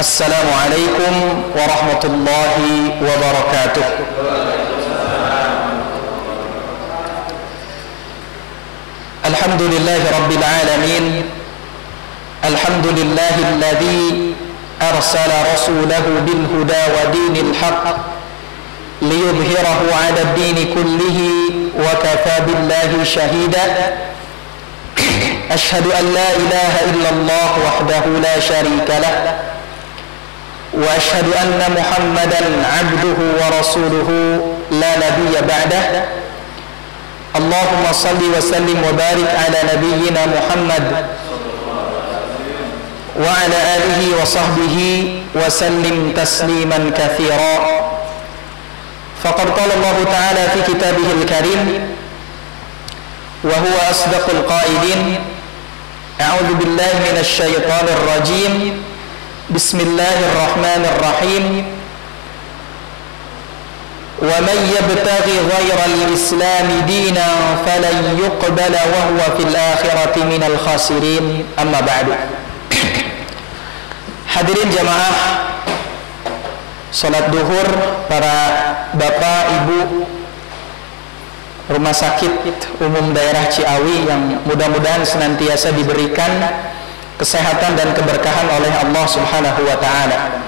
Assalamualaikum warahmatullahi wabarakatuh. Alhamdulillahi rabbil alamin. Alhamdulillahi alladhi arsala rasulahu bil huda wa dinil haqq liyudhhirahu 'ala ad-din kullihi wa kafa billahi shahida. Ashhadu an la ilaha illallah wahdahu la sharika lah wa ashhadu anna Muhammadan 'abduhu wa rasuluhu la nabiyya ba'dah. Allahumma salli wa sallim wa barik ala nabiyyina Muhammad wa ala alihi wa sahbihi wa sallim tasliman katsira. Faqad qala Allah ta'ala fi kitabihil karim wa huwa asdaqul qailin. A'udzu billahi minasy syaithanir rajim. Bismillahirrahmanirrahim. Wa man yabtaghi ghairal islami dinan falan yuqbala wa huwa fil akhirati minal khasirin. Amma ba'du. Hadirin jamaah salat duhur, para bapak, ibu Rumah Sakit Umum Daerah Ciawi yang mudah-mudahan senantiasa diberikan kesehatan dan keberkahan oleh Allah Subhanahu wa taala.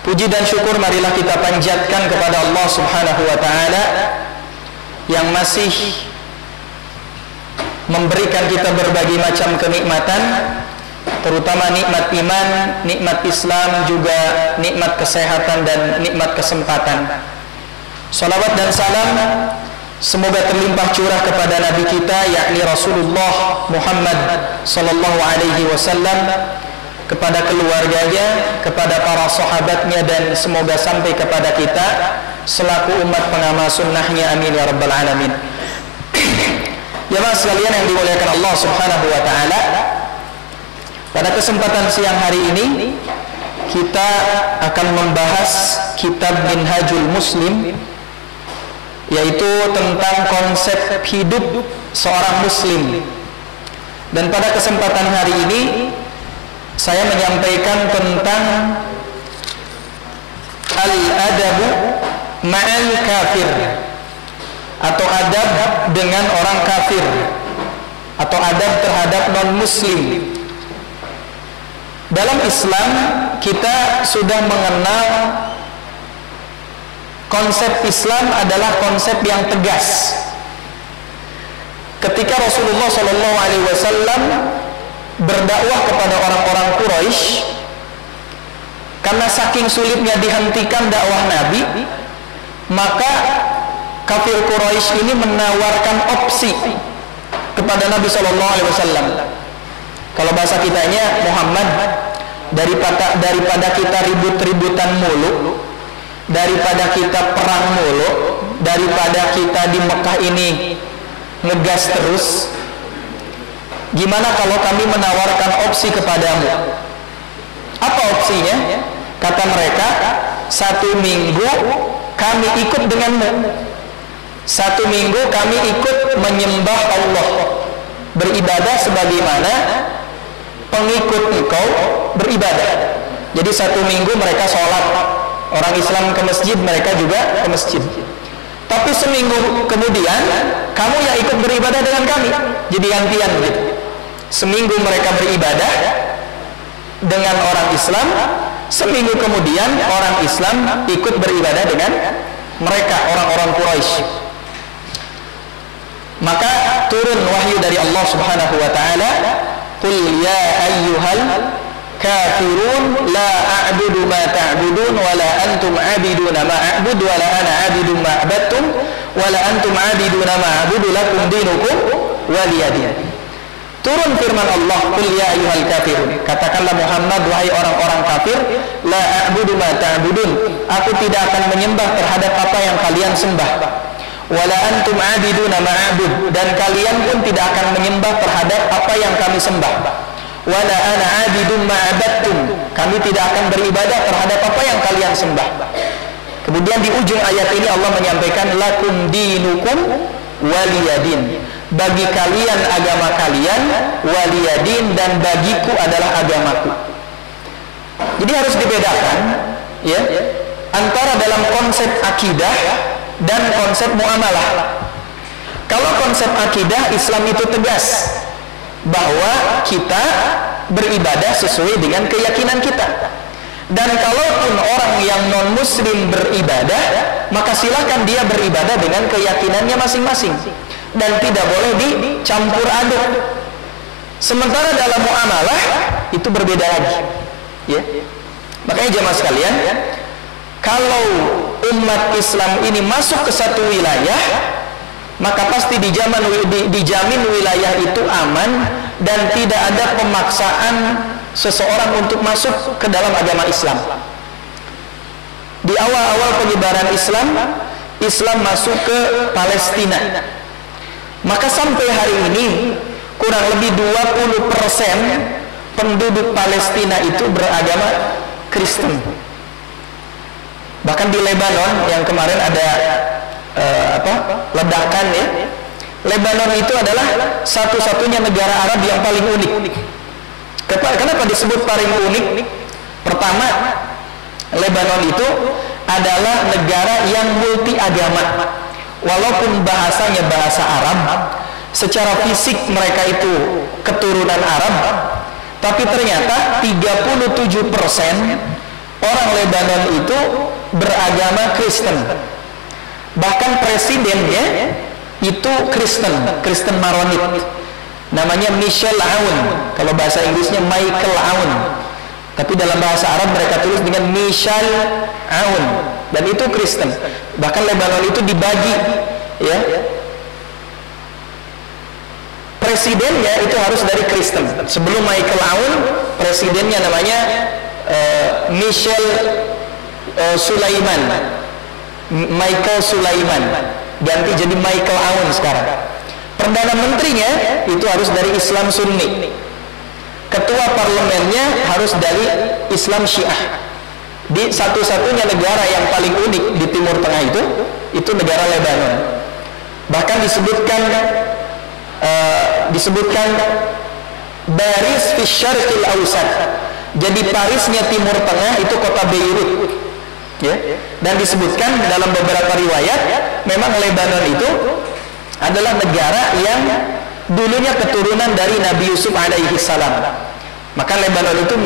Puji dan syukur marilah kita panjatkan kepada Allah Subhanahu wa taala yang masih memberikan kita berbagai macam kenikmatan, terutama nikmat iman, nikmat Islam, juga nikmat kesehatan dan nikmat kesempatan. Salawat dan salam semoga terlimpah curah kepada Nabi kita, yakni Rasulullah Muhammad sallallahu alaihi wasallam, kepada keluarganya, kepada para sahabatnya, dan semoga sampai kepada kita selaku umat pengamal sunnahnya. Amin ya rabbal alamin. Jemaah sekalian yang dimuliakan Allah Subhanahu wa taala, pada kesempatan siang hari ini kita akan membahas kitab Minhajul Muslim, yaitu tentang konsep hidup seorang muslim. Dan pada kesempatan hari ini saya menyampaikan tentang al-adabu ma'al kafir, atau adab dengan orang kafir, atau adab terhadap non-muslim. Dalam Islam kita sudah mengenal konsep Islam adalah konsep yang tegas. Ketika Rasulullah SAW berdakwah kepada orang-orang Quraisy, karena saking sulitnya dihentikan dakwah Nabi, maka kafir Quraisy ini menawarkan opsi kepada Nabi SAW. Kalau bahasa kitanya, Muhammad, daripada kita ribut-ributan mulu, daripada kita perang mulu, daripada kita di Mekah ini ngegas terus, gimana kalau kami menawarkan opsi kepadamu? Apa opsinya? Kata mereka, 1 minggu kami ikut denganmu, 1 minggu kami ikut menyembah Allah, beribadah sebagaimana pengikut engkau beribadah. Jadi 1 minggu mereka sholat, orang Islam ke masjid, mereka juga ke masjid. Tapi seminggu kemudian kamu yang ikut beribadah dengan kami, jadi gantian begitu. Seminggu mereka beribadah dengan orang Islam, seminggu kemudian orang Islam ikut beribadah dengan mereka, orang-orang Quraisy. Maka turun wahyu dari Allah Subhanahu wa taala, "Qul ya ayyuhal kafirun la a'budu ma ta'budun wa la antum 'abiduna ma a'budu wa la ana 'abidun ma 'abadtum wa la antum 'abiduna ma a'budu lakum dinukum waliyadin." Turun firman Allah, "Qul ya ayyuhal kafirun." Katakanlah Muhammad, wahai orang-orang kafir, la a'budu ma ta'budun, aku tidak akan menyembah terhadap apa yang kalian sembah. Wala antum 'abiduna ma a'bud, dan kalian pun tidak akan menyembah terhadap apa yang kami sembah. Wala ana 'abidun ma 'abadtum, kami tidak akan beribadah terhadap apa yang kalian sembah. Kemudian di ujung ayat ini Allah menyampaikan, lakum dinukum waliyadin, bagi kalian agama kalian, waliyadin, dan bagiku adalah agamaku. Jadi harus dibedakan ya antara dalam konsep akidah dan konsep muamalah. Kalau konsep akidah, Islam itu tegas bahwa kita beribadah sesuai dengan keyakinan kita. Dan kalaupun orang yang non-muslim beribadah, maka silakan dia beribadah dengan keyakinannya masing-masing dan tidak boleh dicampur aduk. Sementara dalam muamalah itu berbeda lagi ya. Makanya jemaah sekalian, kalau umat Islam ini masuk ke satu wilayah, maka pasti dijamin wilayah itu aman dan tidak ada pemaksaan seseorang untuk masuk ke dalam agama Islam. Di awal-awal penyebaran Islam, Islam masuk ke Palestina. Maka sampai hari ini kurang lebih 20% penduduk Palestina itu beragama Kristen. Bahkan di Lebanon yang kemarin ada ledakan ya. Lebanon itu adalah satu-satunya negara Arab yang paling unik. Kenapa disebut paling unik? Pertama, Lebanon itu adalah negara yang multi agama. Walaupun bahasanya bahasa Arab, secara fisik mereka itu keturunan Arab, tapi ternyata 37% orang Lebanon itu beragama Kristen. Bahkan presidennya itu Kristen Maronit, namanya Michel Aoun. Kalau bahasa Inggrisnya Michael Aoun, tapi dalam bahasa Arab mereka tulis dengan Michel Aoun, dan itu Kristen. Bahkan Lebanon itu dibagi ya, presidennya itu harus dari Kristen. Sebelum Michael Aoun, presidennya namanya Michel Sulaiman, Michael Sulaiman, ganti jadi Michael Aoun sekarang. Perdana menterinya itu harus dari Islam Sunni. Ketua parlemennya harus dari Islam Syiah. Di satu-satunya negara yang paling unik di Timur Tengah itu negara Lebanon. Bahkan disebutkan Baris fi Syarqil Awsat. Jadi Parisnya Timur Tengah itu kota Beirut. Ya. Dan disebutkan dalam beberapa riwayat memang Lebanon itu adalah negara yang dulunya keturunan dari Nabi Yusuf alaihi salam. Maka Lebanon itu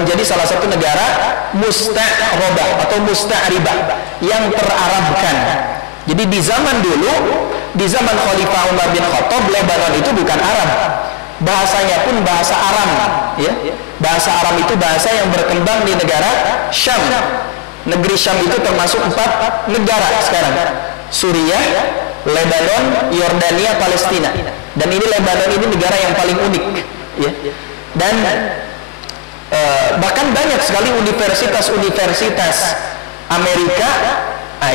menjadi salah satu negara musta'rabah atau musta'ribah yang terarabkan. Jadi di zaman dulu, di zaman Khalifah Umar bin Khattab, Lebanon itu bukan Arab. Bahasanya pun bahasa Aram, ya. Bahasa Aram itu bahasa yang berkembang di negara Syam. Negeri Syam itu termasuk 4 negara sekarang: Suriah, Lebanon, Yordania, Palestina. Dan ini Lebanon ini negara yang paling unik, ya. Dan bahkan banyak sekali universitas-universitas Amerika,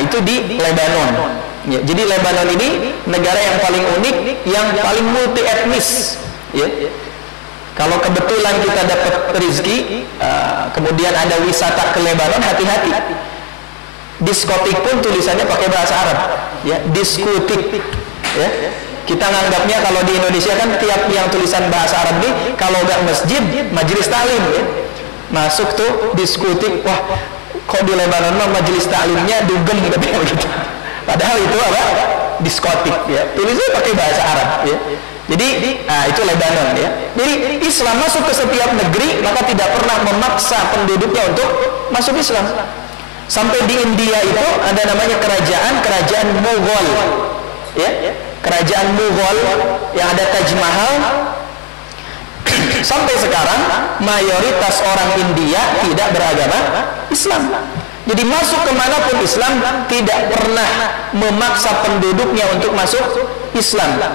itu di Lebanon. Ya, jadi Lebanon ini negara yang paling unik, yang paling multi etnis. Ya. Kalau kebetulan kita dapat rezeki, kemudian ada wisata ke Lebanon, hati-hati. Diskotik pun tulisannya pakai bahasa Arab, ya, diskotik. Ya. Kita nganggapnya kalau di Indonesia kan tiap yang tulisan bahasa Arab ini, kalau nggak masjid, majelis taklim, ya. Masuk tuh diskotik, wah, kok di Lebanon mah majelis taklimnya dugem gitu. Padahal itu apa? Diskotik, ya. Tulisnya pakai bahasa Arab, ya. Jadi itu Lebanon, ya. Jadi Islam masuk ke setiap negeri, maka tidak pernah memaksa penduduknya untuk masuk Islam. Sampai di India itu ada namanya kerajaan Mughal, ya. Kerajaan Mughal yang ada Taj Mahal. Sampai sekarang mayoritas orang India tidak beragama Islam. Jadi masuk kemanapun Islam tidak pernah memaksa penduduknya untuk masuk Islam.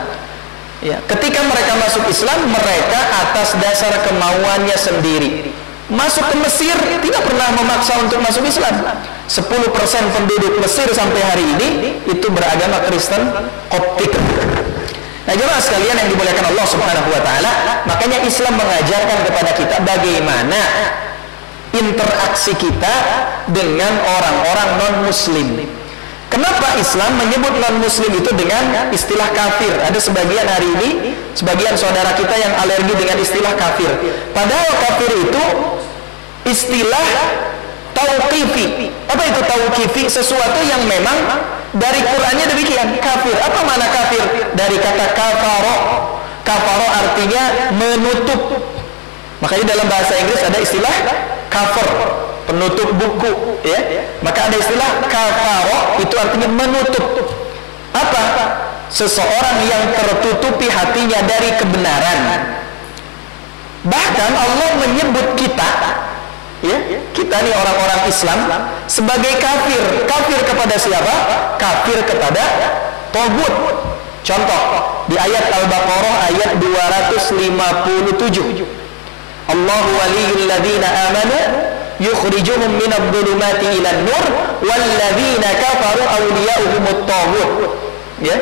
Ya, ketika mereka masuk Islam, mereka atas dasar kemauannya sendiri. Masuk ke Mesir tidak pernah memaksa untuk masuk Islam. 10% penduduk Mesir sampai hari ini itu beragama Kristen Koptik. Nah, jemaah sekalian yang dimuliakan Allah Subhanahu wa taala, makanya Islam mengajarkan kepada kita bagaimana interaksi kita dengan orang-orang non-muslim. Kenapa Islam menyebut non-muslim itu dengan istilah kafir? Ada sebagian hari ini, sebagian saudara kita yang alergi dengan istilah kafir. Padahal kafir itu istilah tauqifi. Apa itu tauqifi? Sesuatu yang memang dari Qur'annya demikian, kafir. Apa makna kafir? Dari kata kafaro. Kafaro artinya menutup. Makanya dalam bahasa Inggris ada istilah cover, penutup buku, ya. Maka ada istilah kafaro, itu artinya menutup. Apa? Seseorang yang tertutupi hatinya dari kebenaran. Bahkan Allah menyebut kita, ya, kita nih orang-orang Islam sebagai kafir. Kafir kepada siapa? Kafir kepada tagut. Contoh di ayat Al-Baqarah ayat 257. Allahu waliyul ladzina amanu yukhrijuhum minadh dhulumati ilan nur wal ladzina kafaru awliya'uhumut taghut. Ya.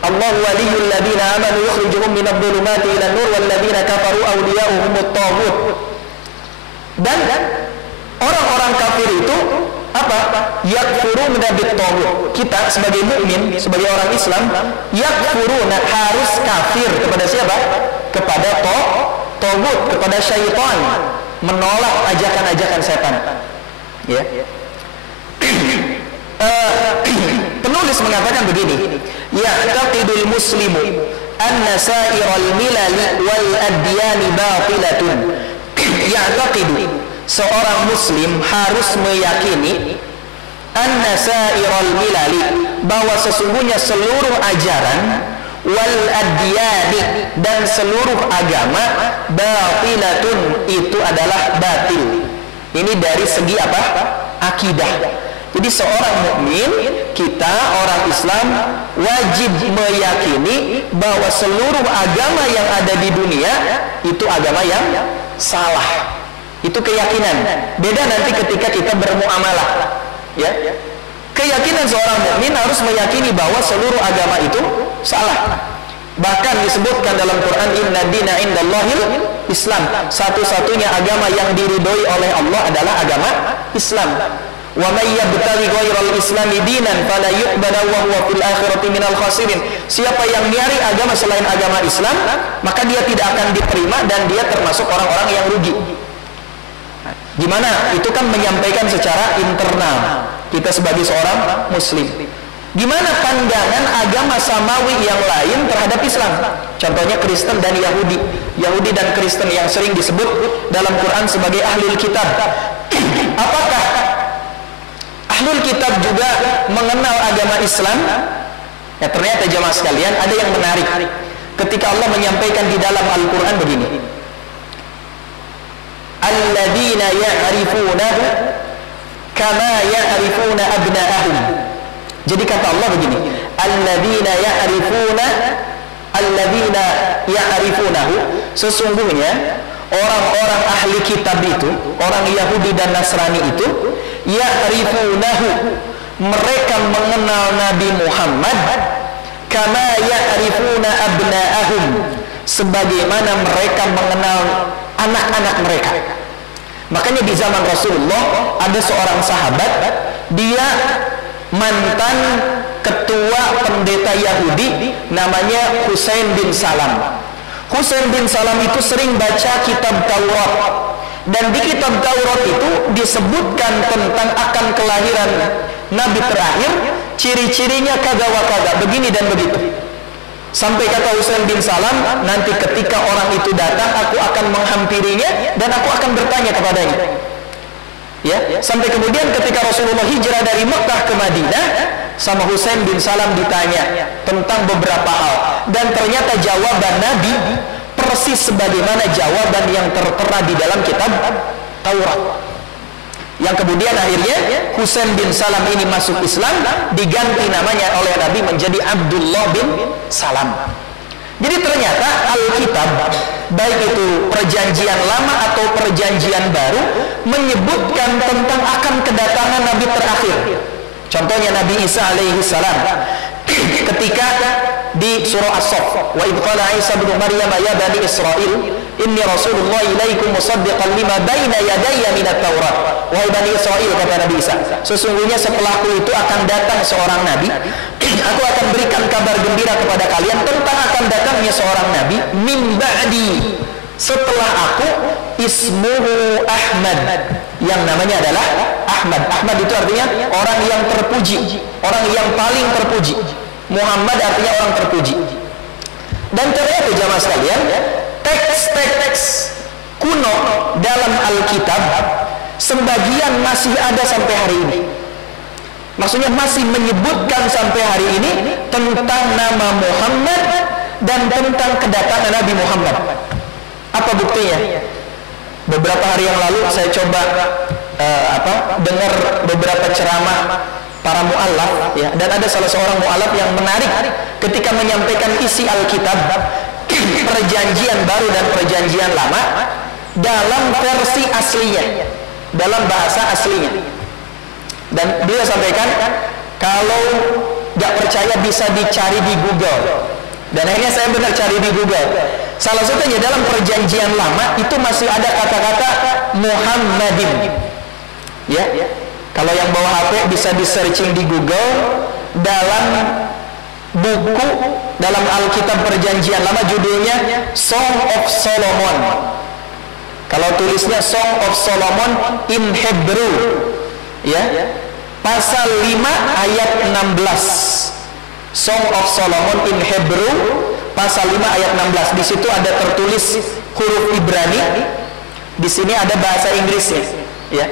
Allahu waliyul ladzina amanu yukhrijuhum minadh dhulumati ilan nur wal ladzina kafaru awliya'uhumut taghut. Dan orang-orang kafir itu apa? Yakfuruna bit taghut. Kita sebagai mukmin, sebagai orang Islam, yakfuruna, harus kafir kepada siapa? Kepada taghut, kepada syaitan, menolak ajakan-ajakan setan. Ya. Penulis mengatakan begini, ya'taqidul muslimu anna sa'iral milali wal adyani batilatun. Ya'taqidu, seorang muslim harus meyakini, anna sa'iral milali, bahwa sesungguhnya seluruh ajaran, wal adyani, dan seluruh agama, batilatun, itu adalah batil. Ini dari segi apa? Akidah. Jadi seorang mukmin, kita orang Islam, wajib meyakini bahwa seluruh agama yang ada di dunia itu agama yang salah. Itu keyakinan. Beda nanti ketika kita bermuamalah, ya. Keyakinan seorang mukmin harus meyakini bahwa seluruh agama itu salah. Bahkan disebutkan dalam Quran, inna dina indallahil Islam. Satu-satunya agama yang diridhoi oleh Allah adalah agama Islam. Wa may yabtaghi ghairal islami dinan fala yuqbala wa huwa fil akhirati minal khasirin. Siapa yang nyari agama selain agama Islam, maka dia tidak akan diterima dan dia termasuk orang-orang yang rugi. Gimana? Itu kan menyampaikan secara internal kita sebagai seorang muslim. Gimana pandangan agama samawi yang lain terhadap Islam? Contohnya Kristen dan Yahudi. Yahudi dan Kristen yang sering disebut dalam Quran sebagai ahlul kitab. Apakah ahlul kitab juga mengenal agama Islam? Ya, ternyata jemaah sekalian, ada yang menarik. Ketika Allah menyampaikan di dalam Al-Quran begini, alladzina ya'rifunahu kama ya'rifuna abna'ahum. Jadi kata Allah begini, alladzina ya'rifunahu, sesungguhnya orang-orang ahli kitab itu, orang Yahudi dan Nasrani itu, ya'rifunahu, mereka mengenal Nabi Muhammad, kama ya'rifuna abna'ahum, sebagaimana mereka mengenal anak-anak mereka. Makanya di zaman Rasulullah ada seorang sahabat, dia mantan ketua pendeta Yahudi, namanya Husain bin Salam. Husain bin Salam itu sering baca kitab Taurat, dan di kitab Taurat itu disebutkan tentang akan kelahiran Nabi terakhir, ciri-cirinya kada wa kada, begini dan begitu. Sampai kata Husain bin Salam, nanti ketika orang itu datang, aku akan menghampirinya dan aku akan bertanya kepadanya. Ya, sampai kemudian ketika Rasulullah hijrah dari Mekah ke Madinah, sama Husain bin Salam ditanya tentang beberapa hal, dan ternyata jawaban Nabi persis sebagaimana jawaban yang tertera di dalam kitab Taurat. Yang kemudian akhirnya Husain bin Salam ini masuk Islam, diganti namanya oleh Nabi menjadi Abdullah bin Salam. Jadi ternyata Alkitab, baik itu perjanjian lama atau perjanjian baru, menyebutkan tentang akan kedatangan Nabi terakhir. Contohnya Nabi Isa alaihi salam, ketika di surah As-Saff, wa idh qala Isa ibnu Maryam ya bani Israil inni rasulullah ilaikum musaddiqan lima baina yadayya minat Taurat. Wahai bani Israil, kata Nabi Isa, sesungguhnya setelahku itu akan datang seorang nabi, aku akan berikan kabar gembira kepada kalian tentang akan datangnya seorang nabi min ba'di, setelah aku ismuhu Ahmad, yang namanya adalah Ahmad. Ahmad itu artinya orang yang terpuji, orang yang paling terpuji. Muhammad artinya orang terpuji. Dan ternyata jamaah sekalian, teks-teks kuno dalam Alkitab sebagian masih ada sampai hari ini. Maksudnya masih menyebutkan sampai hari ini tentang nama Muhammad dan tentang kedatangan Nabi Muhammad. Apa buktinya? Beberapa hari yang lalu saya coba dengar beberapa ceramah para mu'allaf, ya, dan ada salah seorang mu'allaf yang menarik ketika menyampaikan isi Alkitab, perjanjian baru dan perjanjian lama dalam versi aslinya, dalam bahasa aslinya. Dan beliau sampaikan, kalau gak percaya bisa dicari di Google. Dan akhirnya saya benar cari di Google. Salah satunya dalam perjanjian lama itu masih ada kata-kata Muhammadin. Ya, kalau yang bawa HP bisa di searching di Google, dalam buku dalam Alkitab perjanjian lama judulnya Song of Solomon. Kalau tulisnya Song of Solomon in Hebrew, ya, pasal 5 ayat 16. Song of Solomon in Hebrew pasal 5 ayat 16. Di situ ada tertulis huruf Ibrani, di sini ada bahasa Inggrisnya, ya.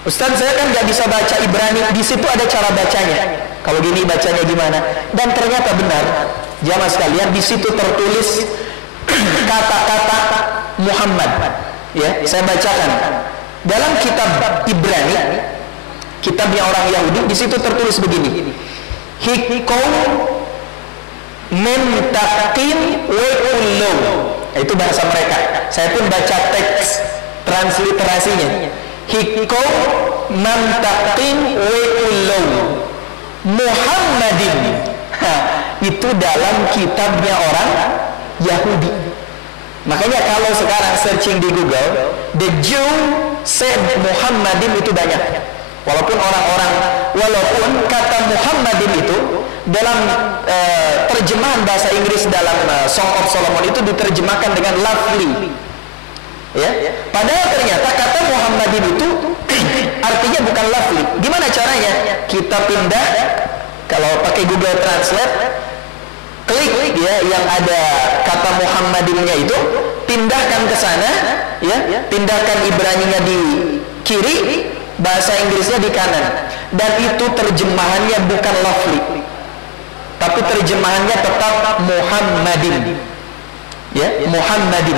Ustaz, saya kan nggak bisa baca Ibrani. Di situ ada cara bacanya. Kalau gini bacanya gimana? Dan ternyata benar, jamaah sekalian, di situ tertulis kata-kata Muhammad. Ya, saya bacakan. Dalam kitab Ibrani, kitabnya orang Yahudi, di situ tertulis begini: Hikom mentaqin wekullo. Itu bahasa mereka. Saya pun baca teks transliterasinya. Hikom mentaqin wekullo Muhammadin. Itu dalam kitabnya orang Yahudi. Makanya kalau sekarang searching di Google, the Jew said Muhammadin, itu banyak. Walaupun kata Muhammadin itu dalam terjemahan bahasa Inggris dalam Song of Solomon itu diterjemahkan dengan lovely, ya. Padahal ternyata kata Muhammadin itu artinya bukan lovely. Gimana caranya? Kita pindah, kalau pakai Google Translate, klik ya yang ada kata Muhammadinnya itu, pindahkan ke sana, ya, pindahkan Ibraninya di kiri, bahasa Inggrisnya di kanan, dan itu terjemahannya bukan lovely, tapi terjemahannya tetap Muhammadin, ya, Muhammadin.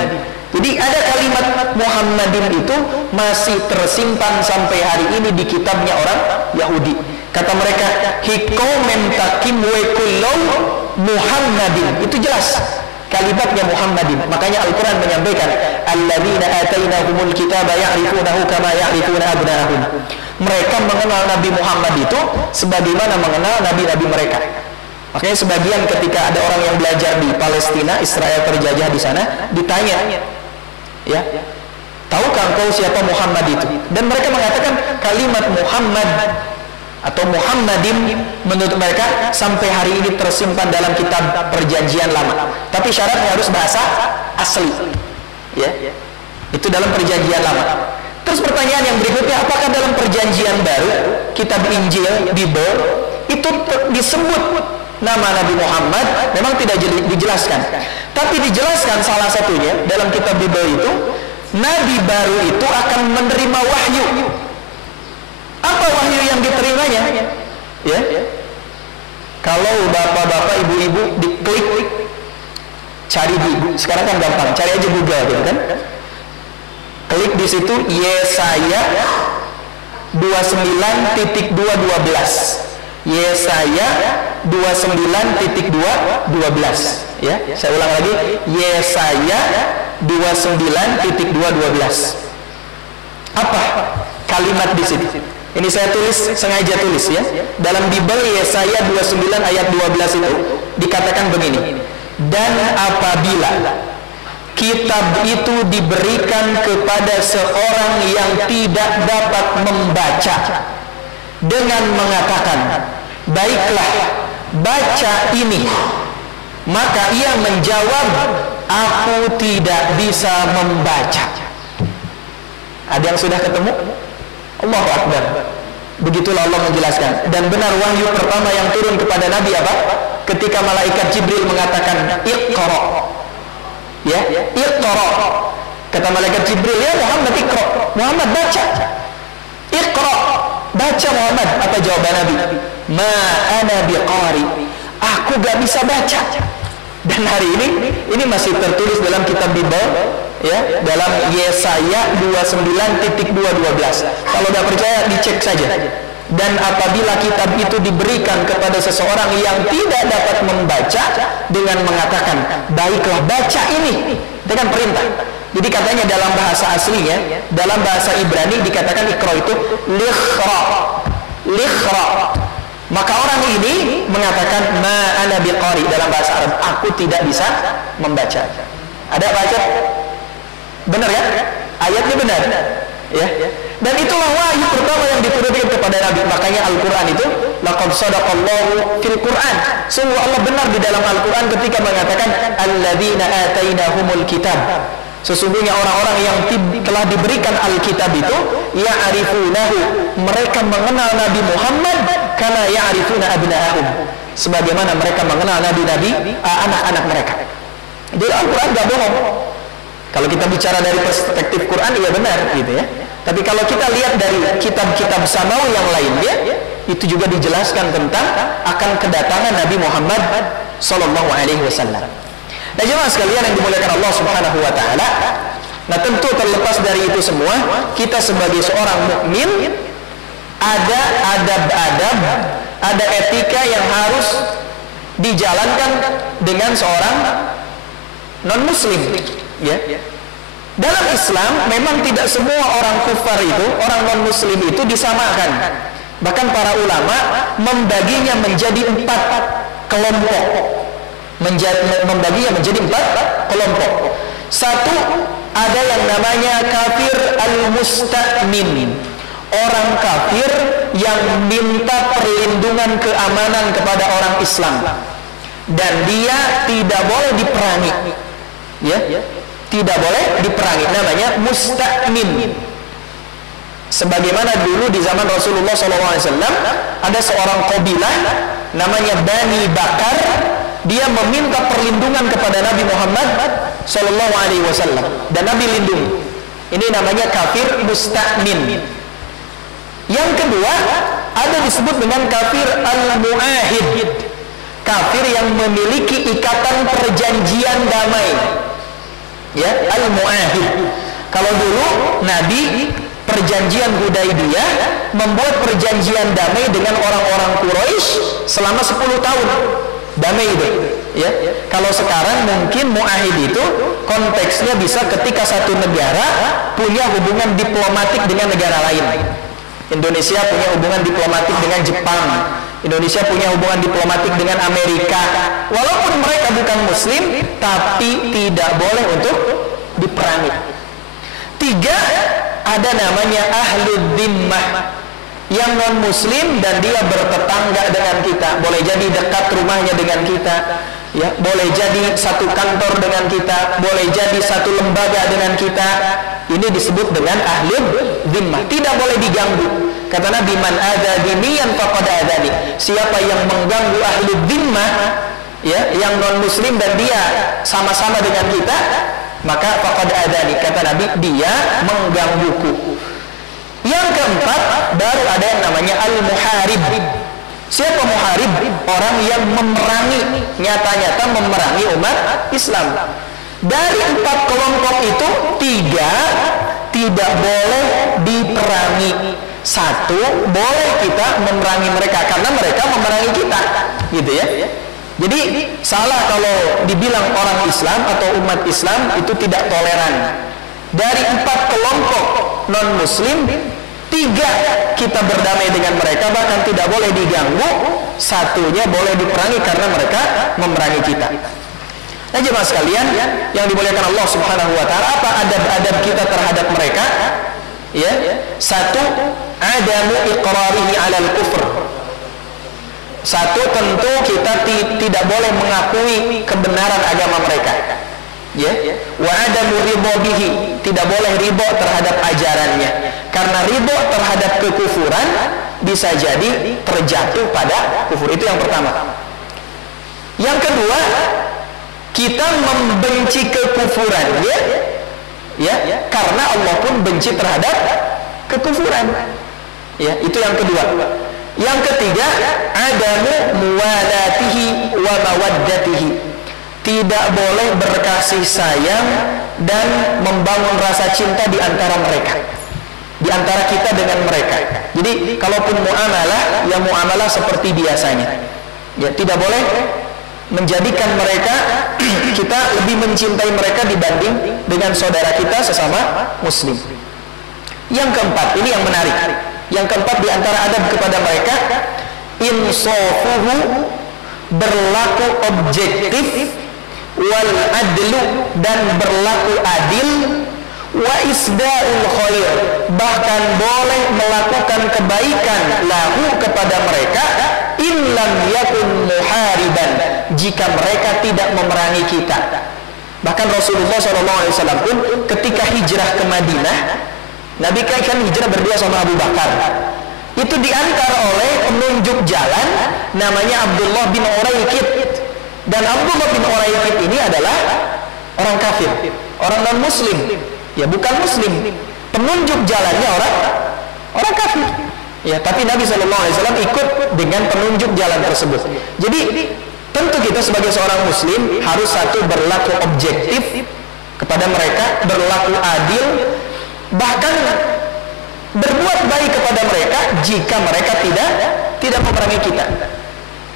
Jadi ada kalimat Muhammadin itu masih tersimpan sampai hari ini di kitabnya orang Yahudi. Kata mereka, hikomen takim wekullo Muhammadin. Itu jelas kalimatnya Muhammadin. Makanya Al-Quran menyampaikan, alladzina atainahumul kitaba ya'rifunahu kama ya'rifuna abna'ahum. Mereka mengenal Nabi Muhammad itu sebagaimana mengenal nabi-nabi mereka. Makanya sebagian ketika ada orang yang belajar di Palestina, Israel terjajah di sana, ditanya, ya, tahukah engkau siapa Muhammad itu? Dan mereka mengatakan kalimat Muhammad atau Muhammadin menurut mereka sampai hari ini tersimpan dalam kitab perjanjian lama. Tapi syaratnya harus bahasa asli, ya. Itu dalam perjanjian lama. Terus pertanyaan yang berikutnya, apakah dalam perjanjian baru, kitab Injil, Bible, itu disebut nama Nabi Muhammad? Memang tidak dijelaskan. Tapi dijelaskan salah satunya dalam kitab Bible itu, Nabi baru itu akan menerima wahyu. Apa wahyu yang diterimanya? Ya. Kalau bapak-bapak, ibu-ibu diklik, cari di, sekarang kan gampang, cari aja Google gitu kan. Klik di situ Yesaya 29.212. Yesaya 29.212, ya. Saya ulang lagi, Yesaya 29.212. Apa kalimat di situ? Ini saya tulis, sengaja tulis, ya. Dalam Bible Yesaya 29 ayat 12 itu dikatakan begini: dan apabila kitab itu diberikan kepada seorang yang tidak dapat membaca dengan mengatakan, baiklah, baca ini, maka ia menjawab, aku tidak bisa membaca. Ada yang sudah ketemu? Allahu Akbar. Begitulah Allah menjelaskan. Dan benar wahyu pertama yang turun kepada Nabi apa? Ketika malaikat Jibril mengatakan Iqra. Ya, Iqra. Kata malaikat Jibril, ya Muhammad Iqra. Muhammad baca. Iqra. Baca Muhammad. Apa jawaban Nabi? Ma ana biqari. Aku gak bisa baca. Dan hari ini masih tertulis dalam kitab Bible, ya, dalam Yesaya 29.212. Kalau tidak percaya dicek saja. Dan apabila kitab itu diberikan kepada seseorang yang tidak dapat membaca dengan mengatakan, baiklah baca ini, itu kan perintah. Jadi katanya dalam bahasa aslinya, dalam bahasa Ibrani dikatakan Iqra itu likhra, likhra. Maka orang ini mengatakan ma ana biqari dalam bahasa Arab, aku tidak bisa membaca. Ada baca? Benar ya? Ayatnya benar. Ya. Dan itulah wahyu pertama yang diturunkan kepada Nabi. Makanya Al-Qur'an itu laqad sadaqallahu fil Qur'an. Sungguh Allah benar di dalam Al-Qur'an ketika mengatakan alladzina atainahumul kitab. Sesungguhnya orang-orang yang telah diberikan Alkitab itu ya'rifunahu, mereka mengenal Nabi Muhammad kama ya'rifuna abna'ahum, sebagaimana mereka mengenal nabi-nabi anak-anak mereka. Jadi Al-Quran gak bohong. Kalau kita bicara dari perspektif Quran, iya benar gitu ya. Tapi kalau kita lihat dari kitab-kitab samawi yang lainnya, itu juga dijelaskan tentang akan kedatangan Nabi Muhammad sallallahu alaihi wasallam. Nah jemaah sekalian yang dimuliakan Allah Subhanahu wa taala, nah tentu terlepas dari itu semua, kita sebagai seorang mukmin ada adab-adab, ada etika yang harus dijalankan dengan seorang non-muslim, ya. Dalam Islam memang tidak semua orang kufar itu, orang non-muslim itu disamakan. Bahkan para ulama membaginya menjadi 4 kelompok. Membaginya menjadi 4 kelompok. Satu, ada yang namanya kafir al-musta'min, orang kafir yang minta perlindungan keamanan kepada orang Islam, dan dia tidak boleh diperangi, ya, tidak boleh diperangi, namanya musta'min. Sebagaimana dulu di zaman Rasulullah SAW ada seorang kabilah namanya Bani Bakar, dia meminta perlindungan kepada Nabi Muhammad Sallallahu Alaihi Wasallam dan Nabi lindungi. Ini namanya kafir musta'min. Yang kedua ada disebut dengan kafir al-mu'ahid, kafir yang memiliki ikatan perjanjian damai. Ya, al-mu'ahid. Kalau dulu Nabi perjanjian Hudaibiyah membuat perjanjian damai dengan orang-orang Quraisy selama 10 tahun. Damai itu, ya. Kalau sekarang mungkin mu'ahid itu konteksnya bisa ketika satu negara punya hubungan diplomatik dengan negara lain. Indonesia punya hubungan diplomatik dengan Jepang, Indonesia punya hubungan diplomatik dengan Amerika. Walaupun mereka bukan muslim, tapi tidak boleh untuk diperangi. 3, ada namanya ahlud dhimmah, yang non muslim dan dia bertetangga dengan kita, boleh jadi dekat rumahnya dengan kita, ya, boleh jadi satu kantor dengan kita, boleh jadi satu lembaga dengan kita. Ini disebut dengan ahlud dhimmah, tidak boleh diganggu. Kata Nabi, man adza dhimmiyan faqad adani, siapa yang mengganggu ahlud dhimmah, ya, yang non muslim dan dia sama-sama dengan kita, maka faqad adani, kata Nabi, dia menggangguku. Yang keempat, baru ada yang namanya al-muharib. Siapa muharib? Orang yang memerangi, nyata-nyata memerangi umat Islam. Dari 4 kelompok itu, 3 tidak boleh diperangi. 1 boleh kita memerangi mereka karena mereka memerangi kita, gitu ya. Jadi salah kalau dibilang orang Islam atau umat Islam itu tidak toleran. Dari 4 kelompok non-muslim, 3 kita berdamai dengan mereka, bahkan tidak boleh diganggu. 1-nya boleh diperangi karena mereka memerangi kita. Nah jemaah sekalian yang dimuliakan Allah Subhanahu wa taala, apa adab-adab kita terhadap mereka? Ya, 1, adamu iqrarihi 'alal kufr. 1, tentu kita tidak boleh mengakui kebenaran agama mereka. Ya, wa adamu ridho bihi, tidak boleh ridho terhadap ajarannya, karena ridho terhadap kekufuran bisa jadi terjatuh pada kufur. Itu yang pertama. Yang kedua, kita membenci kekufuran, ya, karena Allah pun benci terhadap kekufuran. Ya, itu yang kedua. Yang ketiga, adamu muwalatihi wa mawaddatihi. Tidak boleh berkasih sayang dan membangun rasa cinta di antara mereka, di antara kita dengan mereka. Jadi kalaupun muamalah, ya muamalah seperti biasanya. Ya, tidak boleh menjadikan mereka kita lebih mencintai mereka dibanding dengan saudara kita sesama muslim. Yang keempat, ini yang menarik. Yang keempat di antara adab kepada mereka, insafuhu, berlaku objektif, wal adlu, dan berlaku adil, wa isda'ul khair, bahkan boleh melakukan kebaikan lahu kepada mereka, in lam yakun muhariban, jika mereka tidak memerangi kita. Bahkan Rasulullah SAW pun ketika hijrah ke Madinah, Nabi kan hijrah berdua sama Abu Bakar, itu diantar oleh penunjuk jalan namanya Abdullah bin Uraikid. Dan Abdullah bin Uraikid ini adalah orang kafir, orang non-muslim, ya bukan muslim. Penunjuk jalannya orang kafir. Ya, tapi Nabi SAW ikut dengan penunjuk jalan tersebut. Jadi tentu kita sebagai seorang muslim harus satu, berlaku objektif kepada mereka, berlaku adil, bahkan berbuat baik kepada mereka jika mereka tidak memerangi kita.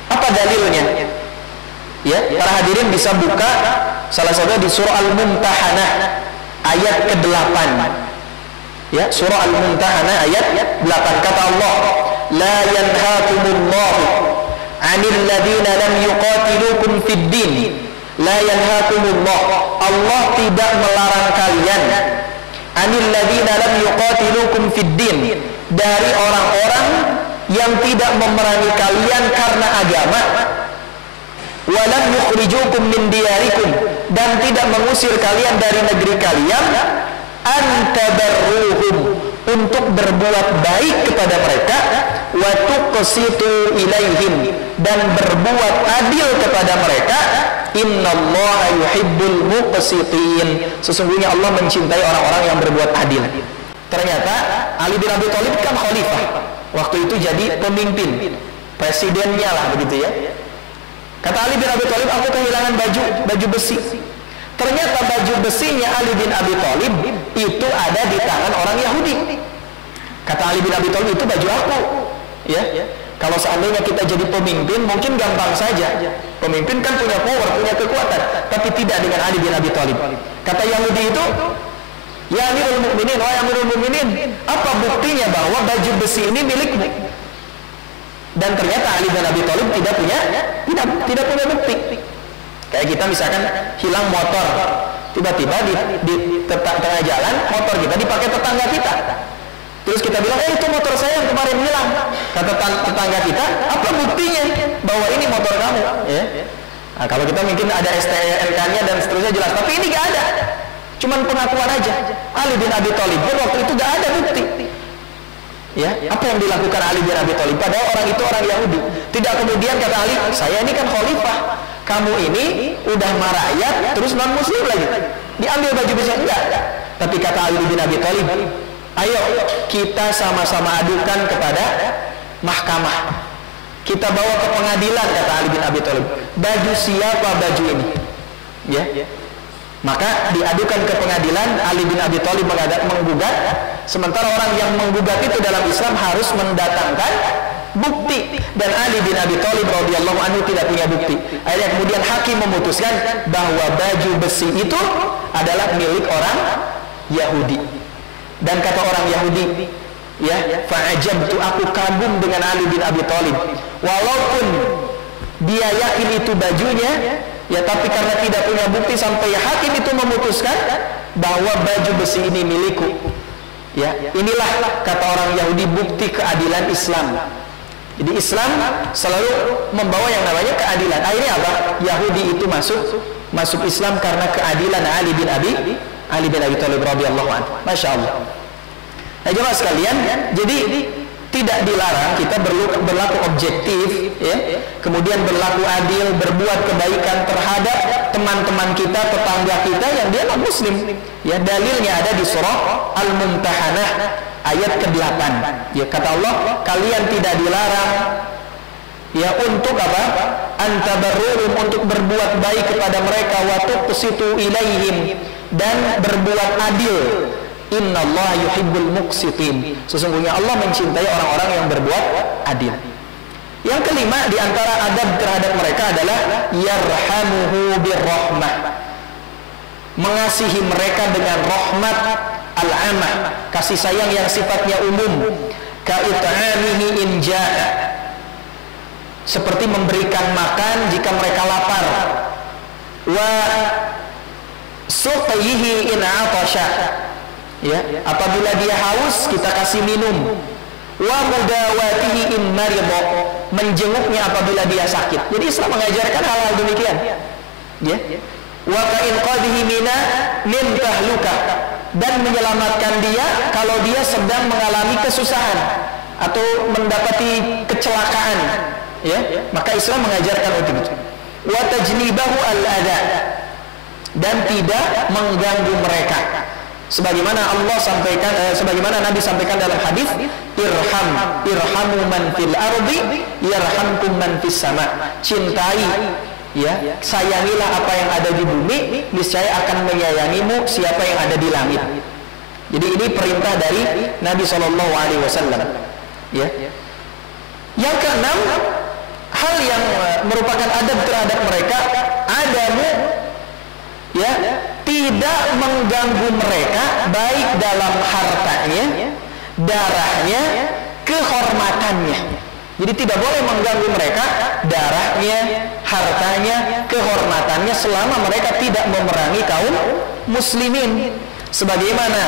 Apa dalilnya? Ya, para hadirin bisa buka salah satunya di surah Al-Mumtahanah ayat ke-8. Ya, surah Al-Mumtahanah ayat 8, kata Allah, la yanhaakumullahu 'anil ladzina lam yuqatilukum fid din. La yanhaakumullah, Allah tidak melarang kalian, 'anil ladzina lam yuqatilukum fid din, dari orang-orang yang tidak memerangi kalian karena agama, walam yukhrijukum min diyarikum, dan tidak mengusir kalian dari negeri kalian, antabarruhum, untuk berbuat baik kepada mereka, wa tuqsitu ilaihim, dan berbuat adil kepada mereka, innallaha yuhibbul muqsitin, sesungguhnya Allah mencintai orang-orang yang berbuat adil. Ternyata Ali bin Abi Thalib kan khalifah, waktu itu jadi pemimpin, presidennya lah begitu ya. Kata Ali bin Abi Thalib, aku kehilangan baju besi. Ternyata baju besinya Ali bin Abi Thalib itu ada di tangan orang Yahudi. Kata Ali bin Abi Thalib, itu baju aku. Ya, kalau seandainya kita jadi pemimpin mungkin gampang saja. Pemimpin kan punya power, punya kekuatan, tapi tidak dengan Ali bin Abi Thalib. Kata Yahudi itu, ya Amirul Mukminin, wahai Amirul Mukminin, apa buktinya bahwa baju besi ini milikmu? Dan ternyata Ali bin Abi Thalib tidak punya bukti. Kayak kita misalkan hilang motor, tiba-tiba di tengah jalan motor kita dipakai tetangga kita. Terus kita bilang, itu motor saya yang kemarin hilang. Kata tetangga kita, apa buktinya bahwa ini motor kamu? Ya. Nah, kalau kita mungkin ada STNK-nya dan seterusnya jelas, tapi ini gak ada. Cuman pengakuan aja. Ali bin Abi Thalib pun waktu itu gak ada bukti. Ya, apa yang dilakukan Ali bin Abi Thalib? Padahal orang itu orang Yahudi. Tidak kemudian kata Ali, saya ini kan khalifah, kamu ini udah marayat, terus non muslim lagi, diambil baju besi, enggak. Tapi kata Ali bin Abi Thalib, ayo kita sama-sama adukan kepada mahkamah, kita bawa ke pengadilan, kata Ali bin Abi Thalib. Baju siapa baju ini? Ya. Maka diadukan ke pengadilan, Ali bin Abi Thalib menggugat. Sementara orang yang menggugat itu dalam Islam harus mendatangkan bukti, dan Ali bin Abi Thalib radhiyallahu anhu tidak punya bukti. Akhirnya kemudian hakim memutuskan bahwa baju besi itu adalah milik orang Yahudi. Dan kata orang Yahudi, ya, fa'ajabtu, aku kagum dengan Ali bin Abi Thalib. Walaupun dia yakin itu bajunya, ya, tapi karena tidak punya bukti sampai hakim itu memutuskan bahwa baju besi ini milikku. Ya, inilah kata orang Yahudi bukti keadilan Islam. Jadi Islam selalu membawa yang namanya keadilan. Akhirnya apa? Yahudi itu masuk masuk Islam karena keadilan Ali bin Abi Thalib radhiyallahu anhu. Masya Allah. Nah jemaah sekalian, jadi tidak dilarang kita berlaku objektif, ya, kemudian berlaku adil, berbuat kebaikan terhadap teman-teman kita, tetangga kita yang dia non muslim. Ya, dalilnya ada di surah Al-Mumtahanah ayat ke-8. Ya, kata Allah, kalian tidak dilarang ya untuk apa? Antabarruhum, untuk berbuat baik kepada mereka, wa tuqsitu ilaihim, dan berbuat adil. Innallaha yuhibbul muqsitin. Sesungguhnya Allah mencintai orang-orang yang berbuat adil. Yang kelima di antara adab terhadap mereka adalah yarhamuhu birrahmah. Mengasihi mereka dengan rahmat al-amah, kasih sayang yang sifatnya umum. Ka'it'amihi in ja'a, seperti memberikan makan jika mereka lapar. Wa suqihi in 'atasha, ya, apabila dia haus kita kasih minum. Wa mudawatihi in maridha, menjenguknya apabila dia sakit. Jadi Islam mengajarkan hal-hal demikian. Ya. Wa ka'inqadhihi min tahluka, dan menyelamatkan dia kalau dia sedang mengalami kesusahan atau mendapati kecelakaan. Ya, maka Islam mengajarkan untuk itu. Wa tajnibahu al-adha, dan tidak mengganggu mereka. Sebagaimana Allah sampaikan, sebagaimana Nabi sampaikan dalam hadis, irhamu man fil ardi yarhamkum man fis sama. Cintai, ya, sayangilah apa yang ada di bumi, niscaya akan menyayangimu siapa yang ada di langit. Jadi ini perintah dari Nabi SAW. Ya. Yang keenam, hal yang merupakan adab terhadap mereka, adamu, ya, tidak mengganggu mereka baik dalam hartanya, darahnya, kehormatannya. Jadi tidak boleh mengganggu mereka darahnya, hartanya, kehormatannya selama mereka tidak memerangi kaum muslimin. Sebagaimana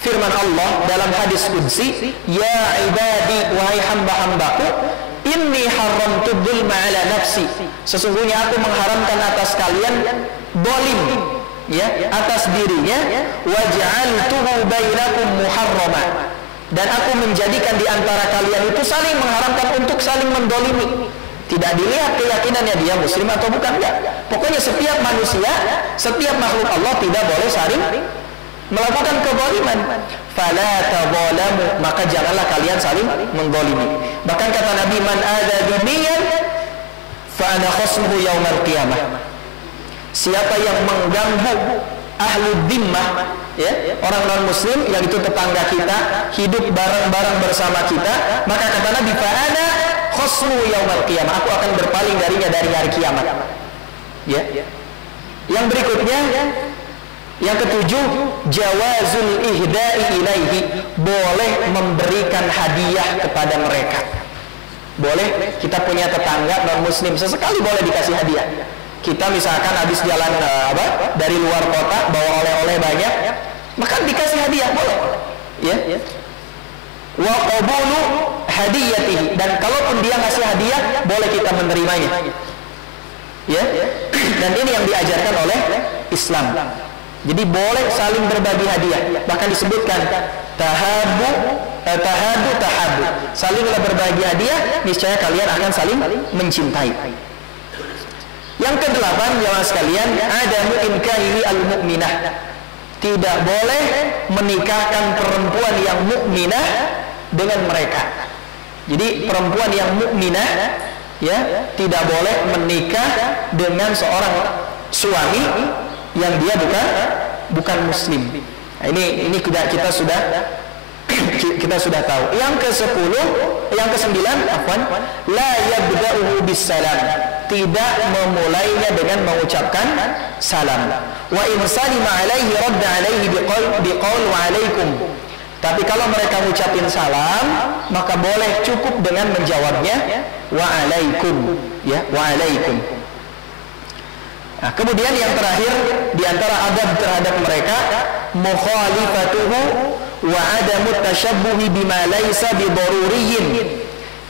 firman Allah dalam hadis qudsi, ya ibadi, wahai hamba-hambaku, inni haramtu dzulma ala nafsi, sesungguhnya aku mengharamkan atas kalian zalim, ya, atas dirinya, waj'altuhu bainakum muharrama, dan aku menjadikan di antara kalian itu saling mengharamkan untuk saling mendolimi. Tidak dilihat keyakinannya dia muslim atau bukan, enggak. Pokoknya setiap manusia, setiap makhluk Allah tidak boleh saling melakukan kezaliman. Fala tadzalamu, maka janganlah kalian saling mendolimi. Bahkan kata Nabi, man adza diniyan fa ana khasmuhu yaumal qiyamah. Siapa yang mengganggu ahlu dhimmah, ya, orang non muslim yang itu tetangga kita, hidup bareng-bareng bersama kita, maka kata Nabi, fa ana khasmuhu yaumal qiyamah, aku akan berpaling darinya dari hari kiamat. Ya. Yang berikutnya, yang ketujuh, jawazul ihda'i ilaihi, boleh memberikan hadiah kepada mereka. Boleh, kita punya tetangga non muslim, sesekali boleh dikasih hadiah. Kita misalkan habis jalan dari luar kota bawa oleh-oleh banyak, maka dikasih hadiah, boleh. Ya. Wa qabulu hadiyatihi, dan kalaupun dia ngasih hadiah, boleh kita menerimanya. Ya. Dan ini yang diajarkan oleh Islam. Jadi boleh saling berbagi hadiah. Bahkan disebutkan tahadu, salinglah berbagi hadiah, niscaya kalian akan saling mencintai. Yang kedelapan, jemaah sekalian, adamu inkahi al-mu'minah, tidak boleh menikahkan perempuan yang mukminah dengan mereka. Jadi perempuan yang mukminah, ya, tidak boleh menikah dengan seorang suami yang dia bukan muslim. Nah, ini kita sudah tahu. Yang ke-9, la yabda'uhu bis-salam, tidak memulainya dengan mengucapkan salam. Wa in salima alaihi radda alaihi biqaul wa alaikum. Tapi kalau mereka mengucapin salam, maka boleh cukup dengan menjawabnya wa alaikum, ya, wa alaikum. Nah, kemudian yang terakhir di antara adab terhadap mereka, mukhalifatuhu wa adamu tashabbuhi bima laisa bidaruriyyin,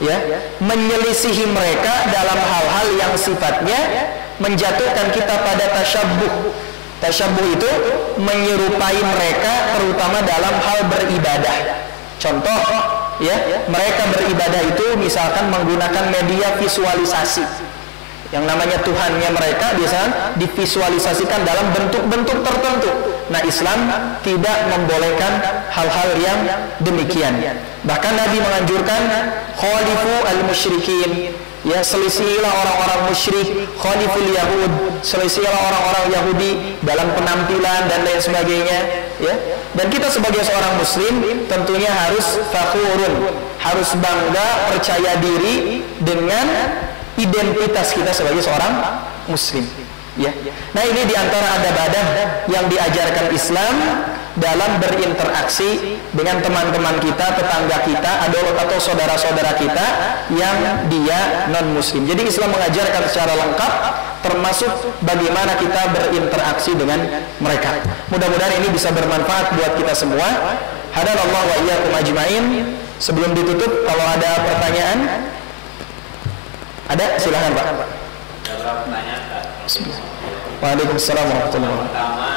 ya, menyelisihi mereka dalam hal-hal yang sifatnya menjatuhkan kita pada tasyabbuh. Tasyabbuh itu menyerupai mereka terutama dalam hal beribadah. Contoh, ya, mereka beribadah itu misalkan menggunakan media visualisasi. Yang namanya Tuhannya mereka biasanya divisualisasikan dalam bentuk-bentuk tertentu. Nah, Islam tidak membolehkan hal-hal yang demikian. Bahkan Nabi menganjurkan khalifu al-musyrikin, ya, selisihilah orang-orang musyrik, khaliful yahud, selisihilah orang-orang Yahudi dalam penampilan dan lain sebagainya, ya. Dan kita sebagai seorang muslim tentunya harus fakhurun, harus bangga, percaya diri dengan identitas kita sebagai seorang muslim, ya. Nah, ini diantara adab-adab yang diajarkan Islam dalam berinteraksi dengan teman-teman kita, tetangga kita, atau saudara-saudara kita yang dia non-muslim. Jadi Islam mengajarkan secara lengkap, termasuk bagaimana kita berinteraksi dengan mereka. Mudah-mudahan ini bisa bermanfaat buat kita semua. Hadanallahu wa iyyakum ajmain. Sebelum ditutup, kalau ada pertanyaan, ada, silakan Pak. Ada beberapa pertanyaan, Pak. Waalaikumsalam warahmatullahi wabarakatuh. Pertama,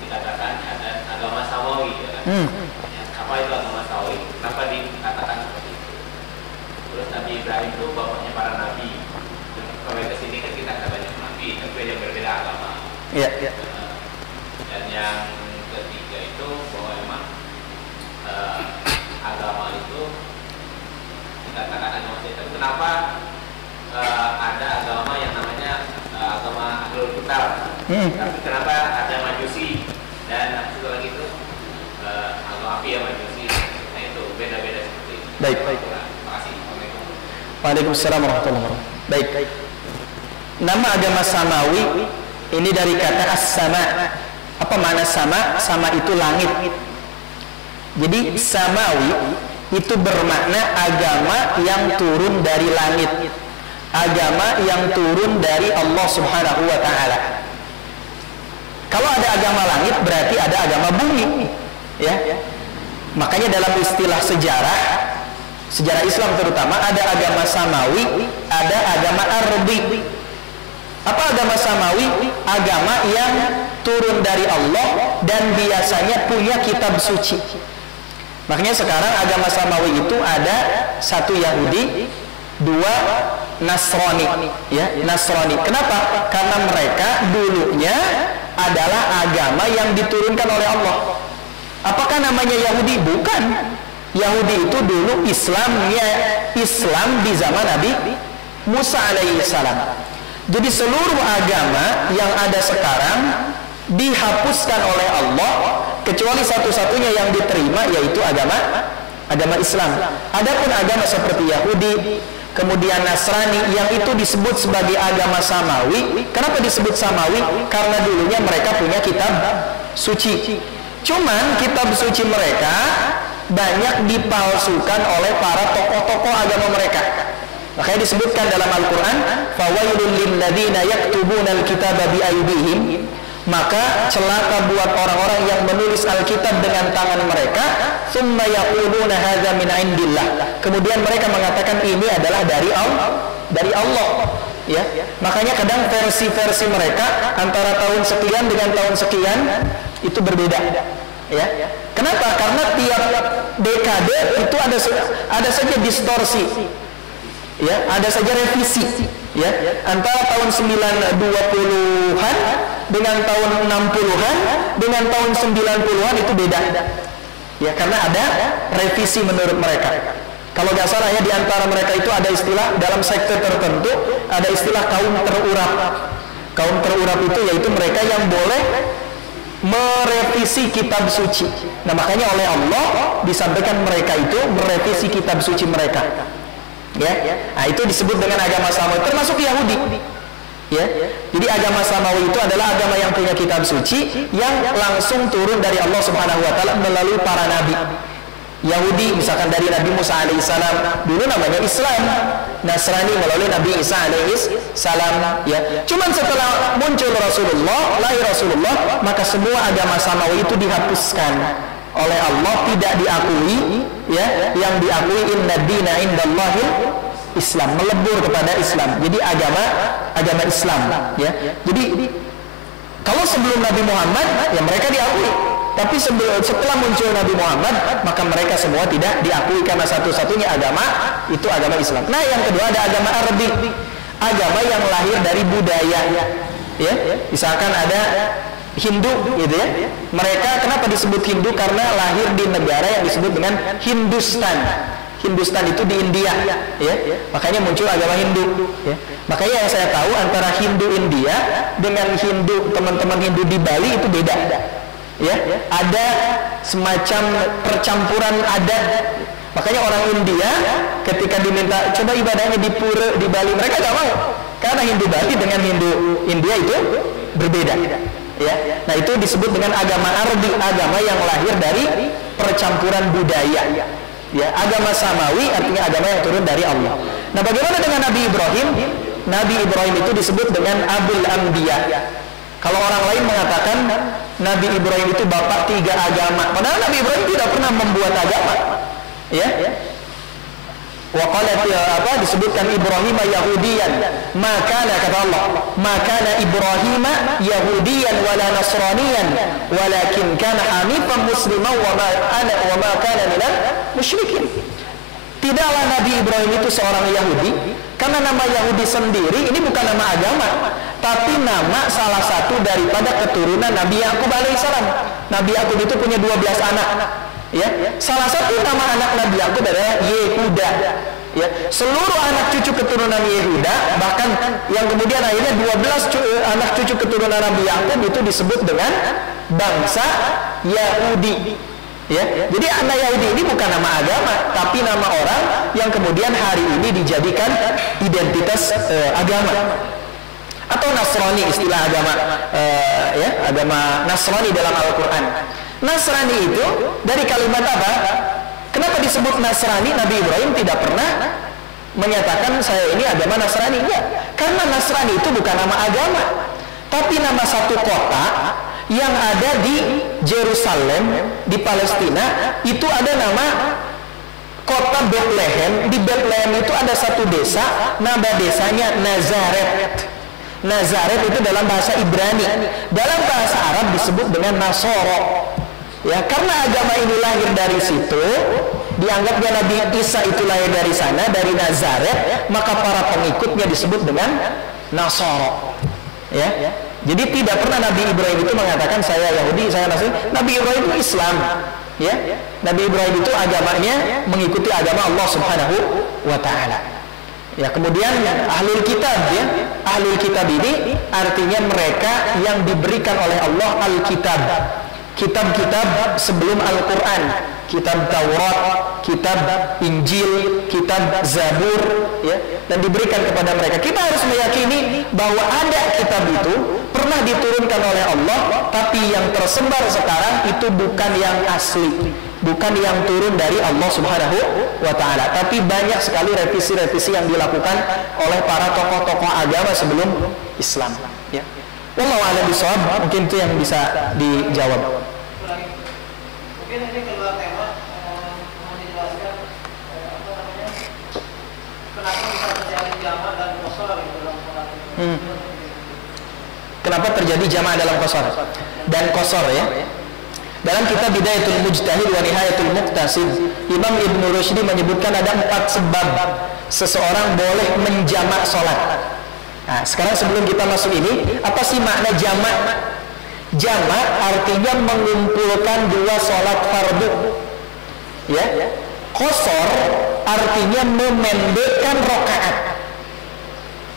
dikatakan ada agama Samawi, ya kan? Apa itu agama Samawi? Kenapa dikatakan seperti itu? Terus Nabi Ibrahim itu bapaknya para nabi. Kalau ke sini kan kita ada banyak nabi, tapi yang berbeda agama. Iya. Dan yang ketiga itu bahwa memang agama itu dikatakan agama setan. Kenapa ada agama yang namanya agama Ahlul Kitab, tapi kenapa ada Majusi dan satu lagi itu agama api ya Majusi? Nah, itu beda-beda seperti itu. Baik. Terima kasih. Waalaikumsalam warahmatullahi wabarakatuh. Baik. Nama agama Samawi ini dari kata as-sama. Apa makna sama? Sama itu langit. Jadi Samawi itu bermakna agama yang turun dari langit, agama yang turun dari Allah Subhanahu wa ta'ala. Kalau ada agama langit berarti ada agama bumi, ya. Makanya dalam istilah sejarah Islam terutama, ada agama Samawi, ada agama Arbi. Apa agama Samawi? Agama yang turun dari Allah dan biasanya punya kitab suci. Makanya sekarang agama Samawi itu ada satu Yahudi, dua Nasrani, ya, Nasrani. Kenapa? Karena mereka dulunya adalah agama yang diturunkan oleh Allah. Apakah namanya Yahudi? Bukan. Yahudi itu dulu Islamnya Islam di zaman Nabi Musa alaihissalam. Jadi seluruh agama yang ada sekarang dihapuskan oleh Allah kecuali satu-satunya yang diterima, yaitu agama Islam. Adapun agama seperti Yahudi, kemudian Nasrani, yang itu disebut sebagai agama Samawi. Kenapa disebut Samawi? Karena dulunya mereka punya kitab suci. Cuman kitab suci mereka banyak dipalsukan oleh para tokoh-tokoh agama mereka. Makanya disebutkan dalam Al-Quran, fawailul lilladzina yaktubuna al-kitaba biaydihim, maka celaka buat orang-orang yang menulis Alkitab dengan tangan mereka, tsumma yaquluna hadza min indillah, kemudian mereka mengatakan ini adalah dari Allah, ya. Makanya kadang versi-versi mereka antara tahun sekian dengan tahun sekian itu berbeda, ya. Kenapa? Karena tiap dekade itu ada saja distorsi, ya, ada saja revisi, ya, antara tahun 20-an dengan tahun 60-an dengan tahun 90-an itu beda, ya, karena ada revisi menurut mereka. Kalau nggak salah ya, di antara mereka itu ada istilah dalam sekte tertentu, ada istilah kaum terurap. Kaum terurap itu yaitu mereka yang boleh merevisi kitab suci. Nah, makanya oleh Allah disampaikan mereka itu merevisi kitab suci mereka. Ya, nah, itu disebut dengan agama Samawi, termasuk Yahudi. Ya, jadi agama Samawi itu adalah agama yang punya kitab suci yang langsung turun dari Allah Subhanahu Wa Taala melalui para nabi. Yahudi misalkan dari Nabi Musa alaihissalam, dulu namanya Islam. Nasrani melalui Nabi Isa alaihissalam. Ya, cuman setelah muncul Rasulullah, lahir Rasulullah, maka semua agama Samawi itu dihapuskan oleh Allah, tidak diakui, ya. Yang diakui inna dina indallahil Islam, melebur kepada Islam. Jadi agama Islam, ya. Jadi kalau sebelum Nabi Muhammad, ya mereka diakui. Tapi setelah muncul Nabi Muhammad, maka mereka semua tidak diakui karena satu-satunya agama itu agama Islam. Nah, yang kedua ada agama Arabi, agama yang lahir dari budaya, ya. Misalkan ada Hindu, gitu ya. Mereka kenapa disebut Hindu? Karena lahir di negara yang disebut dengan Hindustan. Hindustan itu di India, ya. Makanya muncul agama Hindu, ya. Makanya yang saya tahu antara Hindu India dengan Hindu teman-teman Hindu di Bali itu beda, ya. Ada semacam percampuran adat. Makanya orang India ketika diminta coba ibadahnya di pura di Bali, mereka gak mau karena Hindu Bali dengan Hindu India itu berbeda, ya. Nah, itu disebut dengan agama Arabi, agama yang lahir dari percampuran budaya, ya. Agama Samawi artinya agama yang turun dari Allah. Nah, bagaimana dengan Nabi Ibrahim? Nabi Ibrahim itu disebut dengan Abul Anbiya. Kalau orang lain mengatakan Nabi Ibrahim itu bapak 3 agama, padahal Nabi Ibrahim tidak pernah membuat agama, ya. Waqalat disebutkan Ibrahim Yahudiyan, maka kata Allah, maka Ibrahim Yahudiyan wala Nasraniyan, walakin kana hanifan musliman wa ma kana minal musyrikin. Tidaklah Nabi Ibrahim itu seorang Yahudi, karena nama Yahudi sendiri ini bukan nama agama, tapi nama salah satu daripada keturunan Nabi Yakub alaihissalam. Nabi Yakub itu punya 12 anak, ya. Salah satu nama anak Nabi Yakub adalah Yehuda, ya. Seluruh anak cucu keturunan Yehuda, bahkan yang kemudian akhirnya 12 anak cucu keturunan Nabi Yakub itu disebut dengan bangsa Yahudi, ya. Jadi anak Yahudi ini bukan nama agama, tapi nama orang yang kemudian hari ini dijadikan identitas agama. Atau Nasrani, istilah agama, ya, agama Nasrani dalam Al-Quran. Nasrani itu dari kalimat apa? Kenapa disebut Nasrani? Nabi Ibrahim tidak pernah menyatakan saya ini agama Nasrani, ya. Karena Nasrani itu bukan nama agama, tapi nama satu kota yang ada di Yerusalem, di Palestina. Itu ada nama kota Bethlehem. Di Bethlehem itu ada satu desa, nama desanya Nazaret. Nazaret itu dalam bahasa Ibrani, dalam bahasa Arab disebut dengan Nasoro, ya. Karena agama ini lahir dari situ, dianggapnya Nabi Isa itu lahir dari sana, dari Nazaret, maka para pengikutnya disebut dengan Nasoro, ya. Jadi tidak pernah Nabi Ibrahim itu mengatakan saya Yahudi, saya Nasrani. Nabi Ibrahim itu Islam, ya. Nabi Ibrahim itu agamanya mengikuti agama Allah Subhanahu wa Ta'ala. Ya, kemudian ahlul kitab, ya. Ahlul kitab ini artinya mereka yang diberikan oleh Allah Alkitab. Kitab-kitab sebelum Al-Quran, kitab Taurat, kitab Injil, kitab Zabur, ya, dan diberikan kepada mereka. Kita harus meyakini bahwa ada kitab itu pernah diturunkan oleh Allah, tapi yang tersebar sekarang itu bukan yang asli, bukan yang turun dari Allah Subhanahu wa Ta'ala, tapi banyak sekali revisi-revisi yang dilakukan oleh para tokoh-tokoh agama sebelum Islam, ya. Wallahu a'lam bishawab. Mungkin itu yang bisa dijawab. Mungkin ini keluar tema, mau dijelaskan kenapa bisa terjadi jamak dan qasar dalam sholat. Kenapa terjadi jamak dalam qasar dan qasar, ya? Dalam kitab Bidayatul Mujtahid wa Nihayatul Muqtasid, Imam Ibn Rushdi menyebutkan ada 4 sebab seseorang boleh menjamak sholat. Nah, sekarang sebelum kita masuk ini, apa sih makna jamak? Jamak artinya mengumpulkan 2 sholat fardu, ya. Qasar artinya memendekkan rakaat.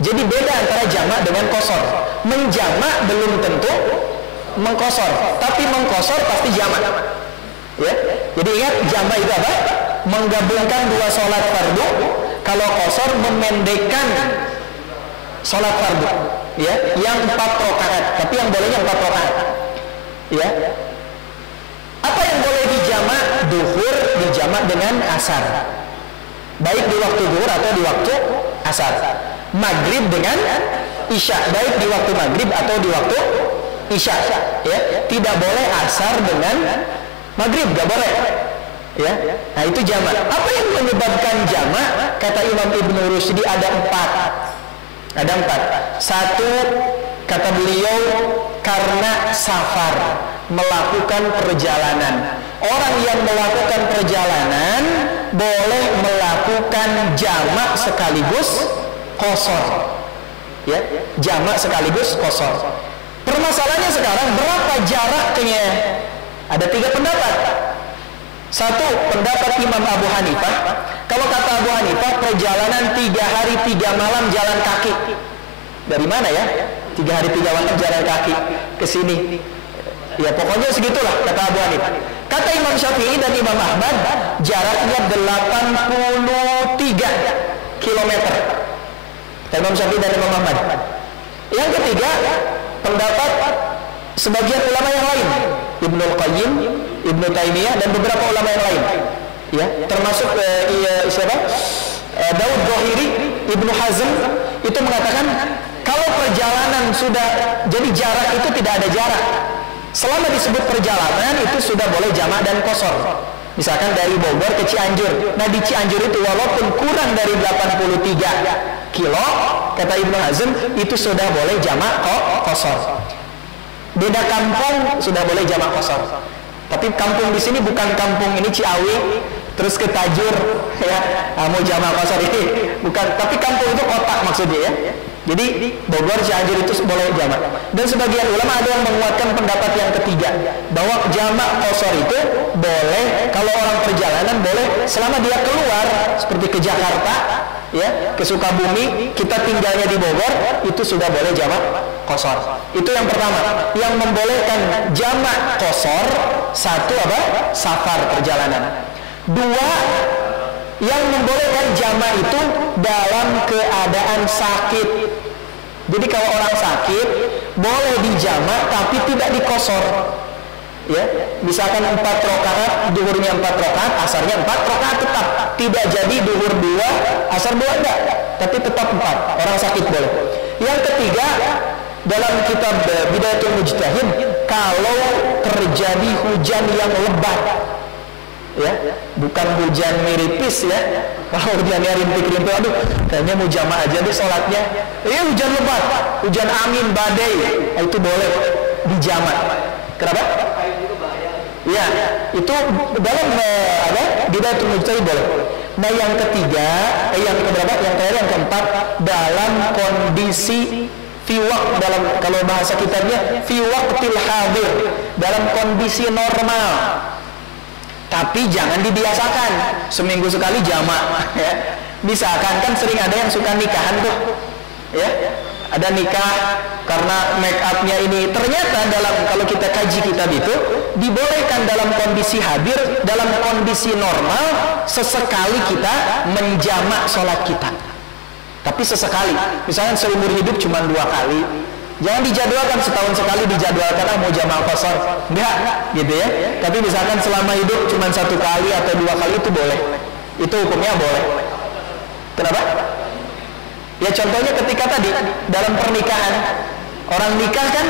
Jadi beda antara jamak dengan qasar. Menjamak belum tentu mengqasar, tapi mengqasar pasti jamak, ya. Jadi ingat, jamak itu apa? Menggabungkan 2 sholat fardu. Kalau qasar memendekkan sholat fardu, ya, yang 4 rakaat, tapi yang bolehnya 4 rakaat, ya. Apa yang boleh dijamak? Duhur dijamak dengan asar, baik di waktu duhur atau di waktu asar. Maghrib dengan isya, baik di waktu maghrib atau di waktu isya, ya. Tidak boleh asar dengan maghrib, gak boleh, Ya, nah itu jamak. Apa yang menyebabkan jamak? Kata Imam Ibnu Rushdi ada 4. Ada 4. Satu, kata beliau, karena safar, melakukan perjalanan. Orang yang melakukan perjalanan boleh melakukan jamak sekaligus qashar. Ya, jamak sekaligus qashar. Permasalahannya sekarang berapa jaraknya? Ada 3 pendapat. Satu, pendapat Imam Abu Hanifah. Kalau kata Abu Hanifah, perjalanan 3 hari 3 malam jalan kaki. Dari mana ya? 3 hari 3 malam jalan kaki ke sini. Ya pokoknya segitulah kata Abu Hanifah. Kata Imam Syafi'i dan Imam Ahmad, jaraknya 83 kilometer. Kata Imam Syafi'i dan Imam Ahmad. Yang ketiga, pendapat sebagian ulama yang lain, Ibnu Qayyim, Ibnu Taimiyah dan beberapa ulama yang lain, ya, termasuk siapa? Daud Zahiri, Ibnu Hazm itu mengatakan kalau perjalanan sudah jadi jarak itu tidak ada jarak. Selama disebut perjalanan itu sudah boleh jamak dan qashar. Misalkan dari Bogor ke Cianjur. Nah di Cianjur itu walaupun kurang dari 83 kilo, kata Ibnu Hazm itu sudah boleh jamak qashar. Beda kampung sudah boleh jamak qashar. Tapi kampung di sini bukan kampung ini Ciawi terus ke Tajur ya, mau jamak qashar ini bukan, tapi kampung itu kota maksudnya ya. Jadi Bogor, Cianjur itu boleh jamak. Dan sebagian ulama ada yang menguatkan pendapat yang ketiga bahwa jamak qashar itu boleh kalau orang perjalanan boleh selama dia keluar seperti ke Jakarta ya, ke Sukabumi, kita tinggalnya di Bogor, itu sudah boleh jamak qashar. Itu yang pertama. Yang membolehkan jamak qashar, satu apa? Safar, perjalanan. 2, yang membolehkan jamak itu dalam keadaan sakit. Jadi kalau orang sakit boleh dijamak tapi tidak diqashar. Ya, misalkan 4 rakaat, duhurnya 4 rakaat, asarnya 4 rakaat tetap. Tidak jadi duhur 2, asar 2 enggak, tapi tetap 4. Orang sakit boleh. Yang ketiga, dalam kitab Bidayatul Mujtahid, kalau terjadi hujan yang lebat, ya, bukan hujan miripis ya. Kalau hujannya rintik-rintik, aduh, kayaknya mau jamaah aja deh sholatnya. Hujan lebat, hujan angin, badai, itu boleh dijamak. Kenapa? Ya, itu dalam Bidayatul Mujtahid boleh. Nah yang ketiga, yang keberapa? Yang terakhir, yang keempat, dalam kondisi fiwak, dalam kalau bahasa kitabnya fiwaktil hadir, dalam kondisi normal. Tapi jangan dibiasakan seminggu sekali jamak ya. Misalkan kan sering ada yang suka nikahan tuh ya, ada nikah karena make upnya ini ternyata dalam kalau kita kaji kitab itu dibolehkan dalam kondisi hadir, dalam kondisi normal sesekali kita menjamak sholat kita, tapi sesekali. Misalnya seumur hidup cuma 2 kali, jangan dijadwalkan setahun sekali, dijadwalkan mau jamak qashar, enggak gitu ya. Tapi misalkan selama hidup cuma 1 kali atau 2 kali itu boleh, itu hukumnya boleh. Kenapa? Ya contohnya ketika tadi dalam pernikahan, orang nikah kan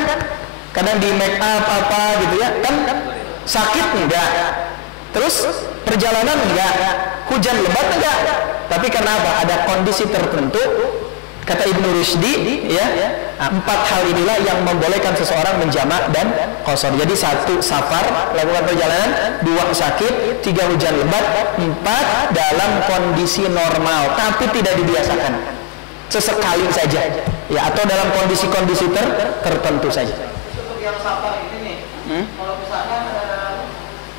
kadang di make up apa gitu ya, kan sakit enggak, terus perjalanan enggak, hujan lebat enggak, tapi karena apa? Ada kondisi tertentu. Kata Ibnu Rushdi ya, 4 hal inilah yang membolehkan seseorang menjamak dan qashar. Jadi 1 safar, lakukan perjalanan, 2 sakit, 3 hujan lebat, 4 dalam kondisi normal tapi tidak dibiasakan, sesekali saja ya, atau dalam kondisi-kondisi tertentu saja. Untuk yang safar ini nih, kalau misalkan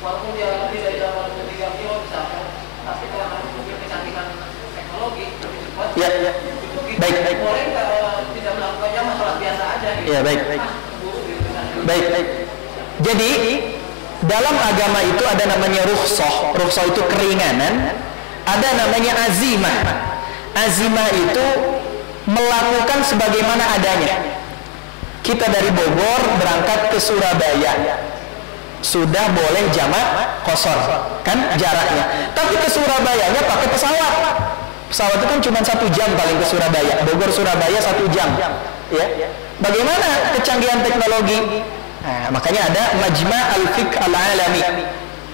walaupun dia lebih dari 83 kilo misalkan, tapi karena mungkin kecantikan teknologi lebih cepat Ya, baik. boleh tidak melakukan jamak, sholat biasa aja gitu. Ya, baik. Baik. Jadi dalam agama itu ada namanya rukhsah. Rukhsah itu keringanan. Ada namanya azimah. Azimah itu melakukan sebagaimana adanya. Kita dari Bogor berangkat ke Surabaya, sudah boleh jamak qashar kan jaraknya. Tapi ke Surabayanya pakai pesawat. Pesawat itu kan cuma 1 jam paling ke Surabaya. Bogor Surabaya 1 jam. Ya. Bagaimana kecanggihan teknologi? Nah, makanya ada Majma' al-Fiqh al-Alami.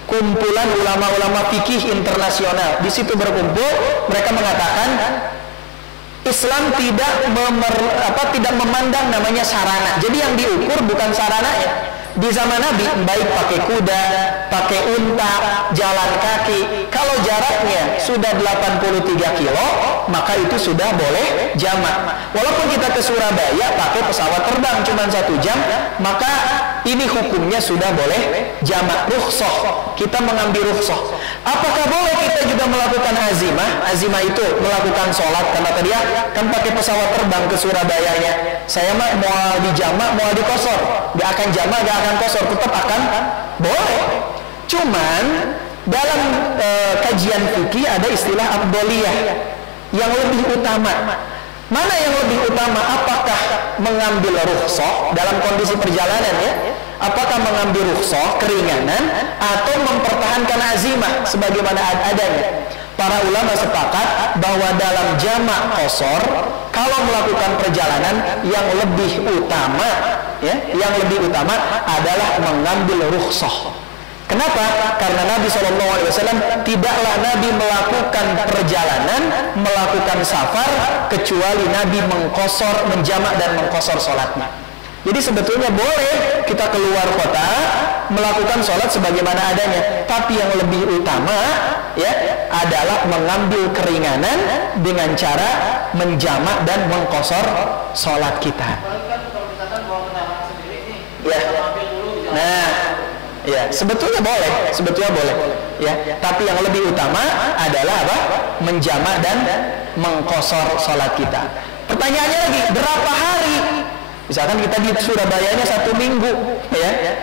kumpulan ulama-ulama fikih internasional. Di situ berkumpul, mereka mengatakan Islam tidak memandang namanya sarana. Jadi yang diukur bukan sarananya. Di zaman Nabi baik pakai kuda, pakai unta, jalan kaki. Kalau jaraknya sudah 83 kilo, maka itu sudah boleh jamak. Walaupun kita ke Surabaya pakai pesawat terbang cuma 1 jam, maka ini hukumnya sudah boleh jamak, rukhsah. Kita mengambil rukhsah. Apakah boleh kita juga melakukan azimah? Azimah itu melakukan sholat, karena tadi ya kan pakai pesawat terbang ke Surabayanya. Saya mah mau di jamak, mau di kosor, gak akan jamak, gak akan kosor, tetap akan boleh. Cuman dalam kajian fikih ada istilah afdholiyah, yang lebih utama. Mana yang lebih utama? Apakah mengambil rukhsah dalam kondisi perjalanan ya? Apakah mengambil rukhsah, keringanan, atau mempertahankan azimah sebagaimana adanya? Para ulama sepakat bahwa dalam jamak qasar, kalau melakukan perjalanan yang lebih utama, ya, yang lebih utama adalah mengambil rukhsah. Kenapa? Karena Nabi SAW tidaklah Nabi melakukan perjalanan, melakukan safar, kecuali Nabi mengqasar, menjamak dan mengqasar sholatnya. Jadi sebetulnya boleh kita keluar kota melakukan sholat sebagaimana adanya, tapi yang lebih utama ya adalah mengambil keringanan dengan cara menjamak dan mengqasar sholat kita. Ya. Nah, ya sebetulnya boleh, ya. Tapi yang lebih utama adalah apa? Menjamak dan mengqasar sholat kita. Pertanyaannya lagi, berapa hari? Misalkan kita di Surabayanya 1 minggu, ya.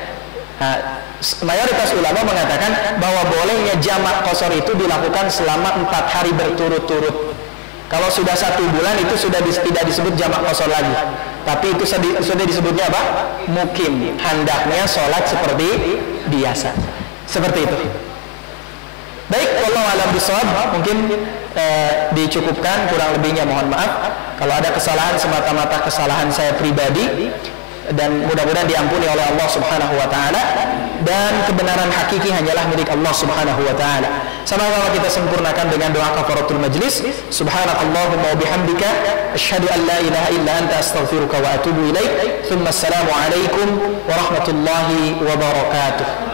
Nah, mayoritas ulama mengatakan bahwa bolehnya jamak qasar itu dilakukan selama 4 hari berturut-turut. Kalau sudah 1 bulan itu sudah tidak disebut jamak qasar lagi, tapi itu sudah disebutnya apa? Mukim. Hendaknya sholat seperti biasa. Seperti itu. Baik, wallahu a'lam bishawab. Mungkin dicukupkan, kurang lebihnya mohon maaf. Kalau ada kesalahan semata-mata kesalahan saya pribadi, dan mudah-mudahan diampuni oleh Allah Subhanahu wa taala, dan kebenaran hakiki hanyalah milik Allah Subhanahu wa taala. Sama-sama kita sempurnakan dengan doa kafaratul majlis. Subhanakallahumma wa bihamdika asyhadu an la ilaha illa anta astaghfiruka wa atubu ilaik. Tsumma assalamu alaikum warahmatullahi wabarakatuh.